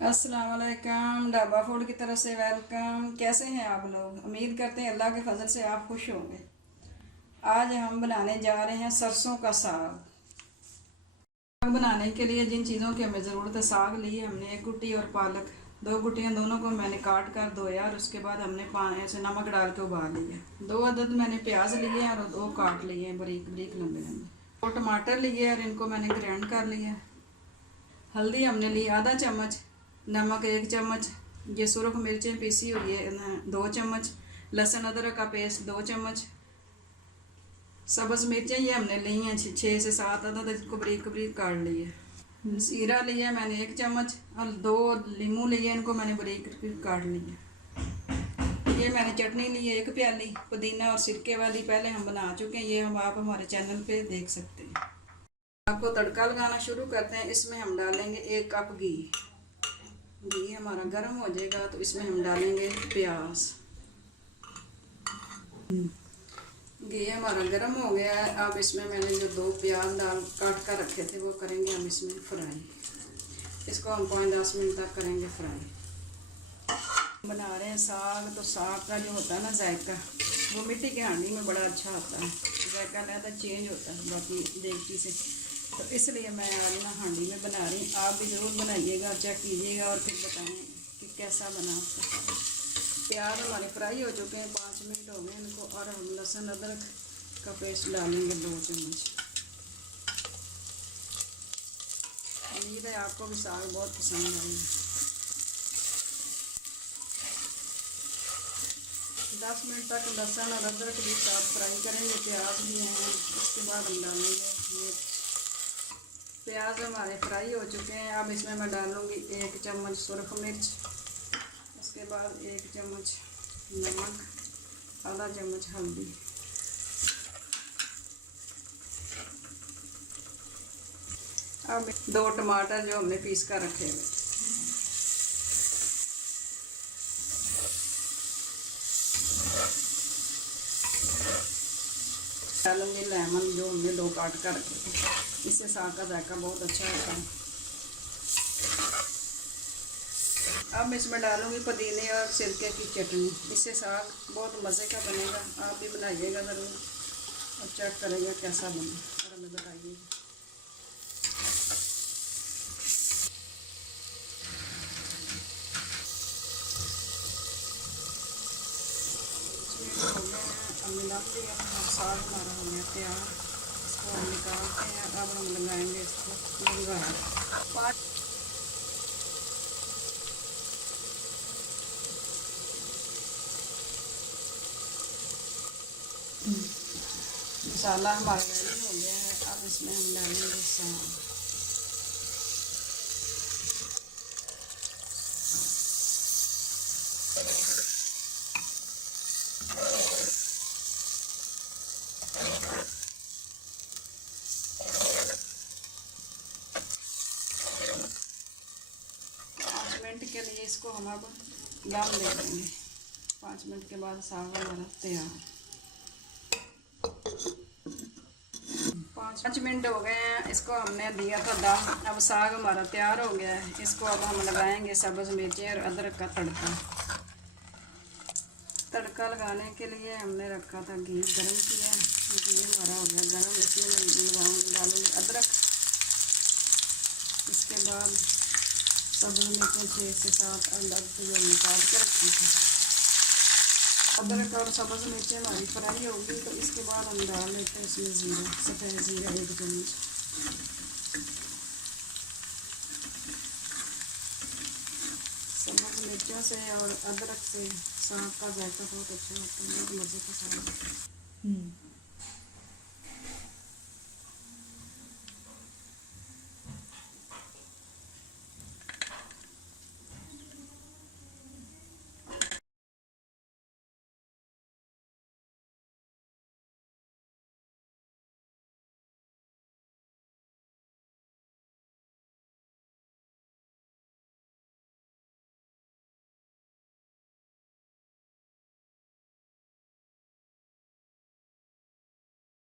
अस्सलाम वालेकुम। ढाबा फूड की तरफ से वेलकम। कैसे हैं आप लोग? उम्मीद करते हैं अल्लाह के फजल से आप खुश होंगे। आज हम बनाने जा रहे हैं सरसों का साग। साग बनाने के लिए जिन चीज़ों की हमें ज़रूरत है, साग लिए हमने एक गुट्टी और पालक, दो गुट्टियाँ, दोनों को मैंने काट कर धोया और उसके बाद हमने पानी से नमक डाल के उबाल लिया। 2 अदद मैंने प्याज लिए हैं और 2 काट लिए हैं बारीक बारीक लंबे लंबे। 2 टमाटर लिए और इनको मैंने ग्राइंड कर लिया। हल्दी हमने ली आधा चम्मच, नमक 1 चम्मच, ये सुरख मिर्चें पीसी हुई है 2 चम्मच, लहसुन अदरक का पेस्ट 2 चम्मच, सब्ज़ मिर्चें ये हमने ली हैं 6 से 7 अदद, इसको बारीक बारीक काट लिए। जीरा लिया मैंने 1 चम्मच और 2 लीमू लिए, इनको मैंने बारीक बारीक काट लिए। ये मैंने चटनी ली है 1 प्याली पुदीना और सिरके वाली, पहले हम बना चुके हैं, ये हम आप हमारे चैनल पे देख सकते हैं। आपको तड़का लगाना शुरू करते हैं। इसमें हम डालेंगे 1 कप घी। घी हमारा गर्म हो जाएगा तो इसमें हम डालेंगे प्याज। घी हमारा गर्म हो गया है। अब इसमें मैंने जो 2 प्याज डाल काट कर रखे थे वो करेंगे हम इसमें फ्राई। इसको हम 5-10 मिनट तक करेंगे फ्राई। बना रहे हैं साग, तो साग का जो होता है ना जायका, वो मिट्टी के हांडी में बड़ा अच्छा होता है, जायका ज़्यादा चेंज होता है बाकी देगची से। तो इसलिए मैं आज ना हांडी में बना रही हूँ। आप भी ज़रूर बनाइएगा, चेक कीजिएगा और फिर बताएं कि कैसा बना आपका। प्याज हमारे फ्राई हो चुके हैं, 5 मिनट हो गए इनको, और हम लहसुन अदरक का पेस्ट डालेंगे 2 चम्मच। उम्मीद है आपको भी साग बहुत पसंद आएगा। 10 मिनट तक लहसुन और अदरक भी साथ फ्राई करेंगे, प्याज भी हैं। उसके बाद हम डालेंगे मिर्च। प्याज हमारे फ्राई हो चुके हैं। अब इसमें मैं डालूँगी 1 चम्मच सुरख मिर्च, उसके बाद 1 चम्मच नमक, आधा चम्मच हल्दी। अब 2 टमाटर जो हमने पीस कर रखे हुए, डालूंगी लेमन जो हमने 2 काट कर रखे थे, इससे साग का जायका बहुत अच्छा होता है। अब इसमें डालूंगी पुदीने और सिरके की चटनी, इससे साग बहुत मज़े का बनेगा। आप भी बनाइएगा ज़रूर और चेक करेंगे कैसा बने और हमें बताइएगा। अब मिला दिया, साग हमारा हो गया तैयार। इसको हम निकालते हैं। अब हम लगाएंगे इसको लंगा। मसाला हमारा रेडी हो गया है। अब इसमें हम डालेंगे साग। 5 मिनट के लिए इसको हम अब दम दे देंगे। 5 मिनट के बाद साग हमारा तैयार। 5 मिनट हो गए हैं, इसको हमने दिया था दम। अब साग हमारा तैयार हो गया है। इसको अब हम लगाएंगे सब्ज़ मिर्चें और अदरक का तड़का। तड़का लगाने के लिए हमने रखा था घी, गरम किया। घी हमारा हो गया गरम, इसमें डालूंगी अदरक। इसके बाद सब्ज़ मिर्चें 6 से 7 अदरक जो निकाल के रखी थी। अदरक और सब्ज़ मिर्चें हमारी फ्राई होगी तो इसके बाद हम डाल लेते हैं इसमें ज़ीरा, सफ़ेद ज़ीरा 1 चम्मच। सब्ज़ मिर्चों से और अदरक से साग का जायका बहुत अच्छा होता है, बहुत मज़े का साग होता है।